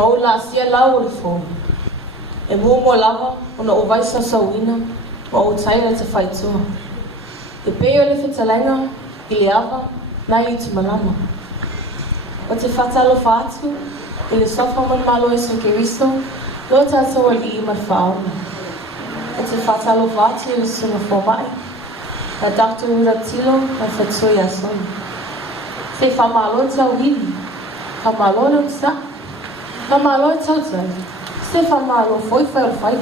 Maula sia lau o le fo. E mo lava o na o vaisa sauina ma o taila te whaitua. E peo le whetalenga I le ava na I tu malama. O te whatalo whātu I le sofa man malo e sun keriso lo tātou ali I marwhaona. O te whatalo whātu I le sunga whomai na Dr. Rura Tilo na whatua I asoni. Se whamalo tau hili, whamalo na usa, whamalo tau tai, se whamalo foi whai o whai.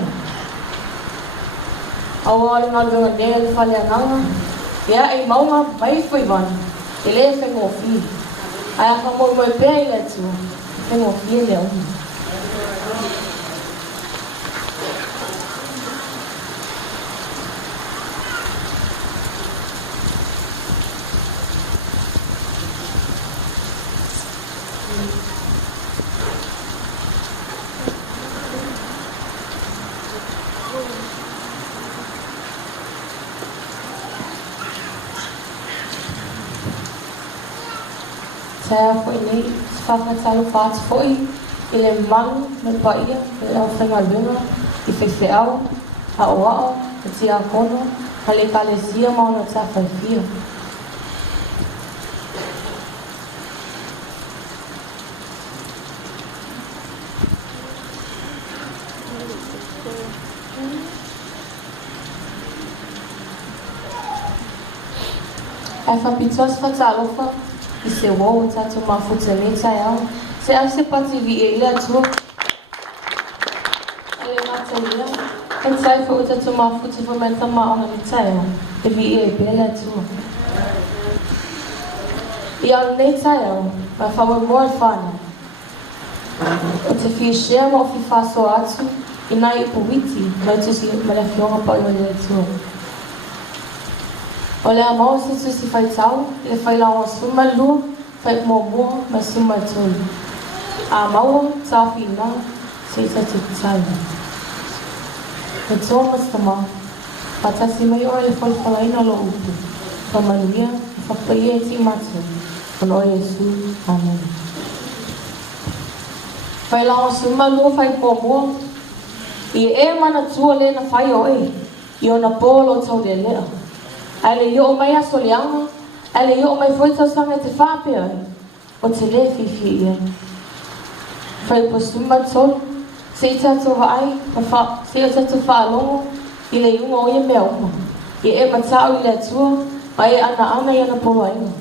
Awa le ngā nea le whale anganga, ia e maunga mai foi vana, e le whengo whi. Ai a whamoi moi pēi le tua, whengo whi le umi. Saya foi nei, whakatalo whātu foi, I le malu me paia, le au whainga lunga, I whewheau, a Auva'a, a tia kono, a le kalesia mauna ta whaiwhia. E whapitos whatalofa, I se wau o tātou mafuta me tai au, se au se pati vi e ila tua. E le ngata lia, e tai wha o tātou mafuta wha menta maona me tai au, e vi e bela tua. I au nei tai au, ma whaua moa whana. O te whia shea mo fi whaso atu, I nai upo witi, mai tusi ma le whionga pa i le tua. O le amau se tusi whai tau, le whai lawa suma lua, whai mua ma suma tui. A maua, tāwhi nā, se tatu taina. E tō mastama, patasi mai ora le whalawhalaina lo upu, pa manuia, whapai e ti matu, ono Yesu, Amen. Whai lawa suma lua whai mua, I e mana tua le na whai o e, I ona pōlo tau le lea. Ai le yo mai aso le anga, ai le yo mai foi tau sanga te whapea ai, o te le whiwhi ia. Whai po suma tolu, se I tātou haai, se o tātou whaalongo, I le iunga o ia mea uma. I e matau I le atua, ma e ana I ana polo ainga.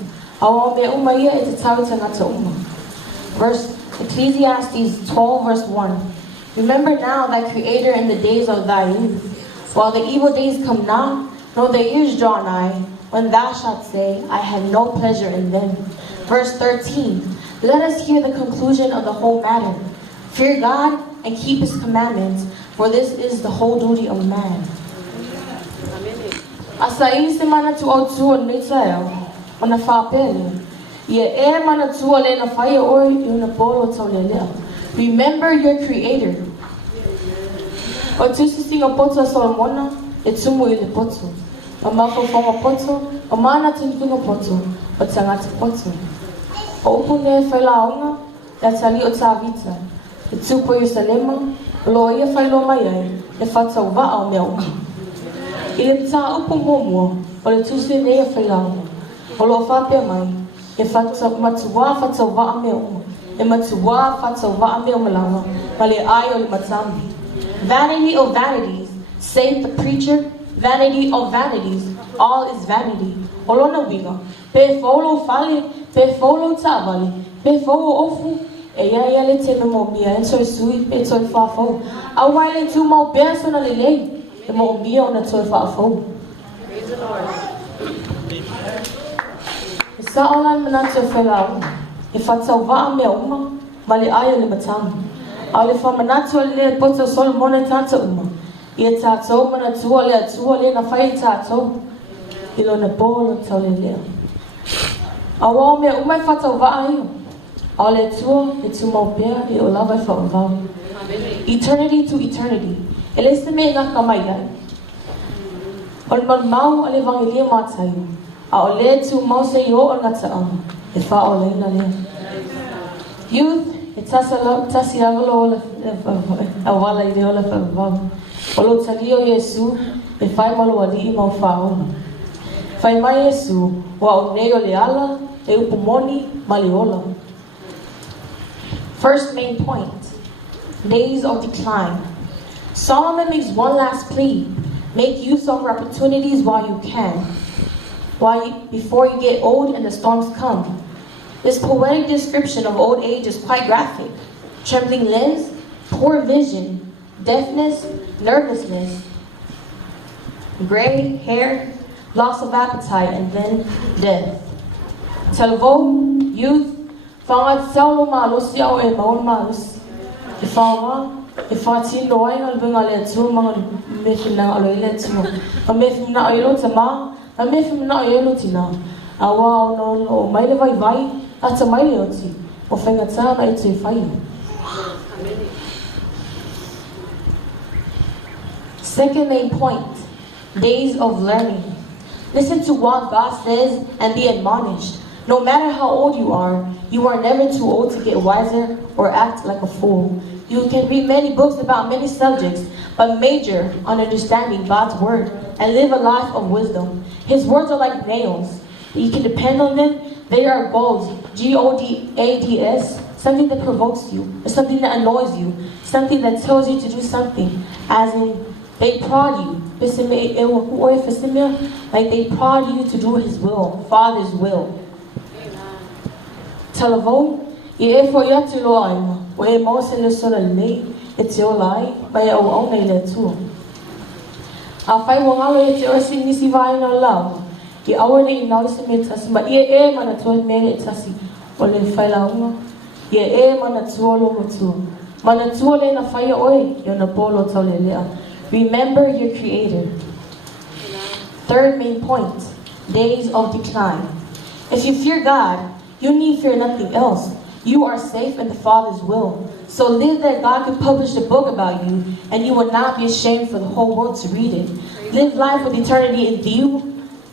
Awa o mea uma ia e te tau te ngata uma. Verse Ecclesiastes 12 verse 1. Remember now thy Creator in the days of thy youth, while the evil days come not, nor the years draw nigh, when thou shalt say, I had no pleasure in them. Verse 13, let us hear the conclusion of the whole matter. Fear God and keep his commandments, for this is the whole duty of man. Asa se mana tu au tua nei taeo, o na whapele. Ia e mana tua le na whaia oi I una polo tau le lea. Remember your Creator. O tusi singa poto Solomona, e tumu I le poto. O mawhawhonga poto, o mana tuntunga poto, o tangata poto. O upune e whailaonga, e tali o tāwita. E tupo Yerusalema, lo ia whailo mai ai, e whata Auva'a o mea uma. I le mta upo momua, o le tusi nei e whailaonga. O lo whapea mai, e whata matua whata Auva'a mea uma. E matua whata Auva'a mea umalanga, ma le ai o le matambi. Vanity of vanities, saith the preacher, vanity of vanities, all is vanity. Olona winga, pe folo fale, pe folo tavali, pe folo ofu, e ia le te mo mia, en soi sui, pe toi whafo. A waile tu mau beso na lelei, e mo mia o na toi whafo. Praise the Lord. E sa ola manatu e whelau, e whata Auva'a mea uma, ma le aia le matamu. A le whamanatu le poto Solomone tata uma. Ia tātou mana tua le na whai tātou. I lona pōlo tau le lea. A wā mea umai whata Auva'a ia. A le tua e tu mau pēr e o lawai whaavau. Eternity to eternity. E le se me ngaka mai ai. O le man mau a le vangilia mātai. A o le tu mau se i o ngata ama. E wha o leina lea. Youth Tasi avalo awala I deola fa. Olo talio Yesu e fai malo ali mau fauna. Fai mai Yesu wa oneo le ala e upumoni maliola. First main point, days of decline. Solomon makes one last plea. Make use of opportunities while you can, before you get old and the storms come. This poetic description of old age is quite graphic. Trembling limbs, poor vision, deafness, nervousness, gray hair, loss of appetite, and then death. Talvo, youth, fangat saulo malus yao e maun malus. Ifati loai al bengale tu mga mefina alo ile tu. Mefina ilo tama, mefina ilo tina. Awa no mai le vai ata mai le oti. O fenga tama e tu fai. Second main point, days of learning. Listen to what God says and be admonished. No matter how old you are never too old to get wiser or act like a fool. You can read many books about many subjects, but major on understanding God's word and live a life of wisdom. His words are like nails. You can depend on them. They are goads, G-O-D-A-D-S, something that provokes you, or something that annoys you, something that tells you to do something, as in they prod you. Like they prod you to do His will, Father's will. Talavo, for yatuloaima, where most in the son of me, it's your lie, by our own letter. A fai wangalo e te orsi nisi vai no lau. I awale I nalisi me tasi, ma ie mana tuan mele tasi, ole fai launga. Ie mana tuolo motu. Mana tuole na fai oi, yo na polo taule lea. Remember your Creator. Third main point, days of decline. If you fear God, you need fear nothing else. You are safe in the Father's will. So live that God could publish a book about you, and you will not be ashamed for the whole world to read it. Live life with eternity in view,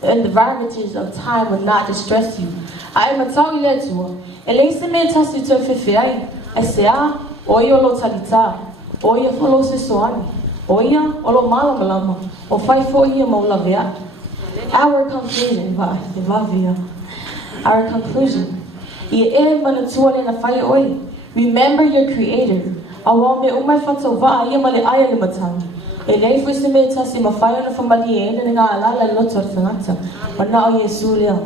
and the varieties of time will not distress you. I am a tau letua. Elise me tasi to fefeai. Esea, oya lo talita. Oya folo se soani. Oya, olo malamalama. O fai fo ia maulavea. Our conclusion, Our conclusion. Remember your Creator. Awame umay fatova ia mali aya limatang. Elei fusi me tasi mafayo na famali na nga alala lotor tangata. Mana o Yesu lea.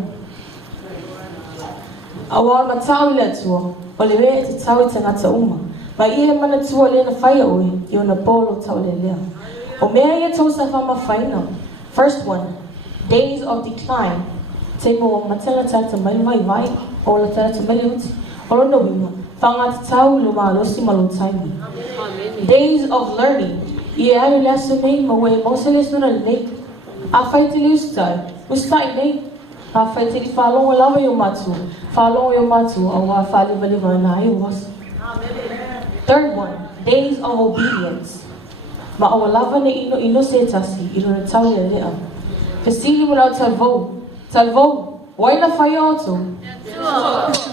Awa matau le tua. Olewe te tau tangata uma. Ma ia mana tua le na faya oi. Yo na polo tau le lea. O mea ia tau sa fama faina. First one, days of decline. Te mo matela tata mai vai. O la tata mai uti. O no wima. Fangat tau luma losi malutaimi. Days of learning. Ie ayo lesu nei ma we moseles nuna nei. A fai te liustai. Ustai nei. A fai te li falongo lava yo matu. Falongo yo matu. Awa fali valiva na ayo was. Third one, days of obedience. Ma awa lava ne ino setasi. Ino na tau le lea. Fesili muna talvo. Talvo. Why na fayo to?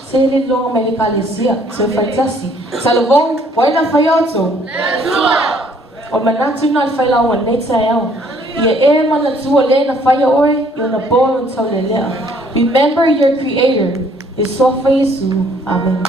Sele longa melikalesia. So fantasi. Talvo. Why na fayo to? O manatu na faila wan neta yao. Ye manatu le na faya oi. Yo na bolo tau le lea. Remember your Creator. Is so Yesu. Amen.